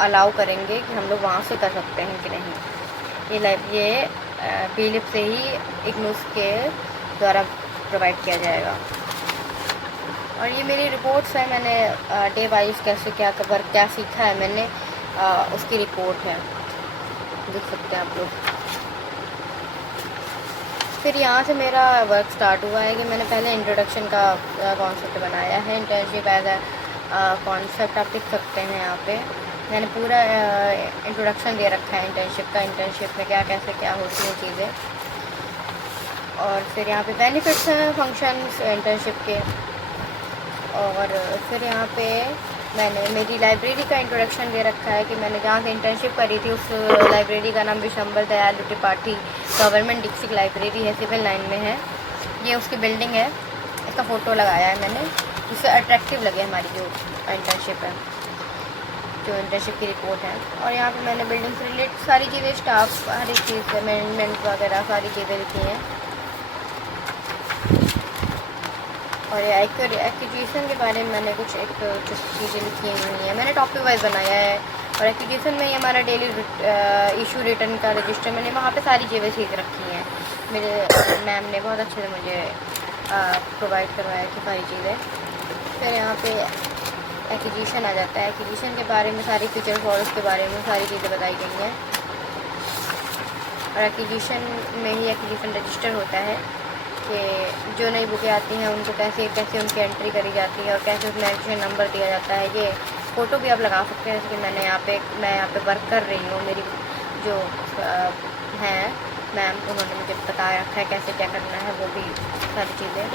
Allow करेंगे कि हम लोग वहाँ से कर सकते हैं कि नहीं। ये पीलिप से ही इग्नूस के द्वारा प्रोवाइड किया जाएगा। और ये मेरी रिपोर्ट्स है, मैंने डे वाइज कैसे क्या वर्क क्या सीखा है मैंने, उसकी रिपोर्ट है, देख सकते हैं आप लोग। फिर यहाँ से मेरा वर्क स्टार्ट हुआ है कि मैंने पहले इंट्रोडक्शन का कॉन्सेप्ट बनाया है। इंटर्नशिप एज अ कॉन्सेप्ट आप लिख सकते हैं यहाँ पे। मैंने पूरा इंट्रोडक्शन दे रखा है इंटर्नशिप का, इंटर्नशिप में क्या कैसे क्या होती हैं चीज़ें। और फिर यहाँ पे बेनिफिट्स हैं फंक्शंस इंटर्नशिप के। और फिर यहाँ पे मैंने मेरी लाइब्रेरी का इंट्रोडक्शन दे रखा है कि मैंने जहाँ से इंटर्नशिप करी थी उस लाइब्रेरी का नाम विशंबर दयालु त्रिपाठी गवर्नमेंट डिस्ट्रिक्ट लाइब्रेरी है, सिविल लाइन में है। ये उसकी बिल्डिंग है, इसका फ़ोटो लगाया है मैंने, जिससे अट्रैक्टिव लगे हमारी जो इंटर्नशिप है, जो इंटर्नशिप की रिपोर्ट है। और यहाँ पे मैंने बिल्डिंग से रिलेटेड सारी चीज़ें, स्टाफ, हर एक चीज़, अमेंडमेंट वगैरह सारी चीज़ें लिखी हैं। और एक्विजिशन के बारे में मैंने कुछ चीज़ें लिखी हुई हैं, मैंने टॉपिक वाइज बनाया है। और एक्विजिशन में ही हमारा डेली इशू रिटर्न का रजिस्टर, मैंने वहाँ पे सारी चीज़ें सीख रखी हैं। मेरे मैम ने बहुत अच्छे से मुझे प्रोवाइड करवाया कि सारी चीज़ें। फिर यहाँ पे एक्विजिशन आ जाता है, एक्विजिशन के बारे में सारी फीचर फॉल्स के बारे में सारी चीज़ें बताई गई हैं। और एक्विजिशन में ही एक्विजिशन रजिस्टर होता है कि जो नई बुकें आती हैं उनको कैसे कैसे उनकी एंट्री करी जाती है और कैसे उसमें एंट्री नंबर दिया जाता है। ये फ़ोटो भी आप लगा सकते हैं, जैसे कि मैं यहाँ पे वर्क कर रही हूँ, मेरी जो हैं मैम, उन्होंने मुझे बता रखा है कैसे क्या करना है, वो भी सारी चीज़ें।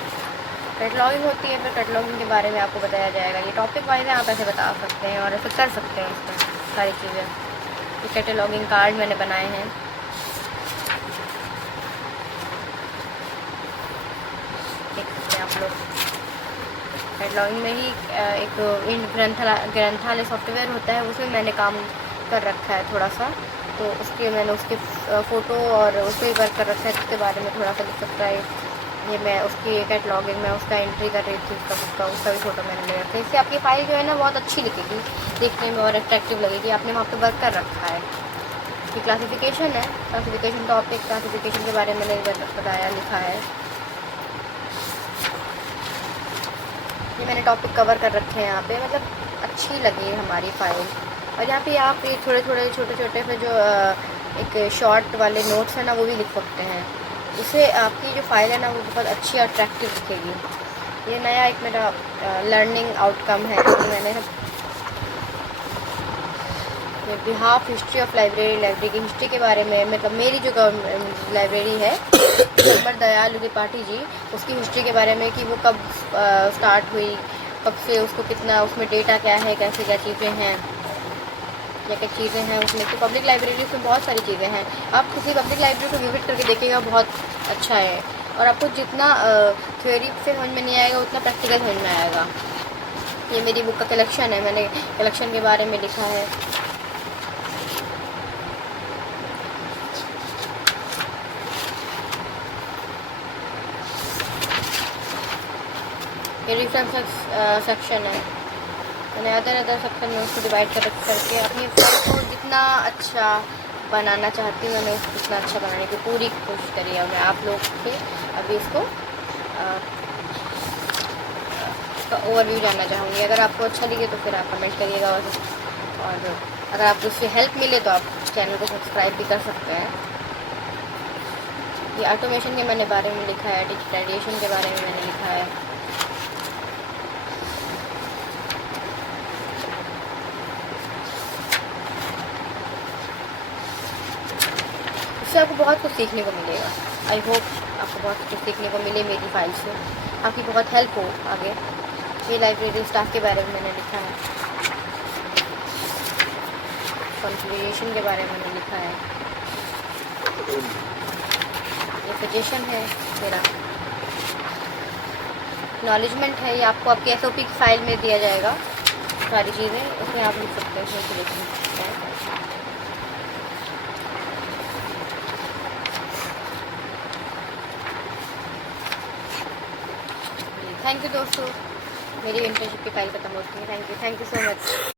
कैटलॉगिंग होती है, फिर कैटलॉगिंग के बारे में आपको बताया जाएगा। ये टॉपिक वाइज है, आप ऐसे बता सकते हैं और ऐसे कर सकते हैं इसमें सारी चीज़ें। ये कैटलॉगिंग कार्ड मैंने बनाए हैं। देख सकते हैं आप लोग। कैटलॉगिंग में ही एक ग्रंथालय सॉफ्टवेयर होता है, उसमें मैंने काम कर रखा है थोड़ा सा, तो उसके मैंने उसके फ़ोटो और उस पर वर्क कर रखा है, उसके बारे में थोड़ा सा लिख सकता है। ये मैं उसकी कैटलॉगिंग में उसका एंट्री कर रही थी, उसका भी फ़ोटो मैंने ले रखा है। इससे आपकी फ़ाइल जो है ना बहुत अच्छी लिखेगी, देखने में और अट्रैक्टिव लगेगी। आपने वहाँ पर वर्क कर रखा है। ये क्लासिफिकेशन है, क्लासिफिकेशन टॉपिक, क्लासिफिकेशन के बारे में मैंने बताया, लिखा है। ये मैंने टॉपिक कवर कर रखे हैं यहाँ पे, मतलब अच्छी लगी हमारी फ़ाइल। और यहाँ पे आप ये थोड़े थोड़े छोटे छोटे से जो एक शॉर्ट वाले नोट्स हैं ना, वो भी लिख सकते हैं। इससे आपकी जो फ़ाइल है ना वो बहुत अच्छी और अट्रैक्टिव दिखेगी। ये नया एक मेरा लर्निंग आउटकम है कि मैंने बिहाफ हिस्ट्री ऑफ लाइब्रेरी की हिस्ट्री के बारे में, मतलब मेरी जो लाइब्रेरी है विशंबर दयालु त्रिपाठी जी, उसकी हिस्ट्री के बारे में कि वो कब स्टार्ट हुई, कब से उसको कितना, उसमें डेटा क्या है, कैसे क्या चीज़ें हैं, क्या क्या चीज़ें हैं उसमें। तो पब्लिक लाइब्रेरी में बहुत सारी चीज़ें हैं। आप किसी पब्लिक लाइब्रेरी को विजिट करके देखिएगा, बहुत अच्छा है। और आपको जितना थ्योरी से समझ में नहीं आएगा उतना प्रैक्टिकल समझ में आएगा। ये मेरी बुक का कलेक्शन है, मैंने कलेक्शन के बारे में लिखा है। ये रेफरेंस सेक्शन है, मैंने अदर सेक्शन में उसको डिवाइड करके अपनी फाइल को जितना अच्छा बनाना चाहती हूँ, मैंने उसको उतना अच्छा बनाने की पूरी कोशिश करी है। मैं आप लोग से अभी इसका ओवरव्यू जानना चाहूँगी। अगर आपको अच्छा लगे तो फिर आप कमेंट करिएगा, और अगर आपको उससे हेल्प मिले तो आप चैनल को सब्सक्राइब भी कर सकते हैं। ये ऑटोमेशन के मैंने बारे में लिखा है, डिजिटाइजेशन के बारे में मैंने लिखा है। इससे आपको बहुत कुछ सीखने को मिलेगा। आई होप आपको बहुत कुछ सीखने को मिले मेरी फाइल से, आपकी बहुत हेल्प हो आगे। ये लाइब्रेरी स्टाफ के बारे में मैंने लिखा है, कॉन्फ़िगरेशन के बारे में मैंने लिखा है। ये सजेशन है मेरा, एक्नॉलेजमेंट है, ये आपको आपकी SOP की फाइल में दिया जाएगा सारी चीज़ें, उसमें आप लिख सकते हैं, उसमें लिख सकते हैं। थैंक यू दोस्तों, मेरी इंटर्नशिप की फाइल ख़त्म होती है। Thank you so much.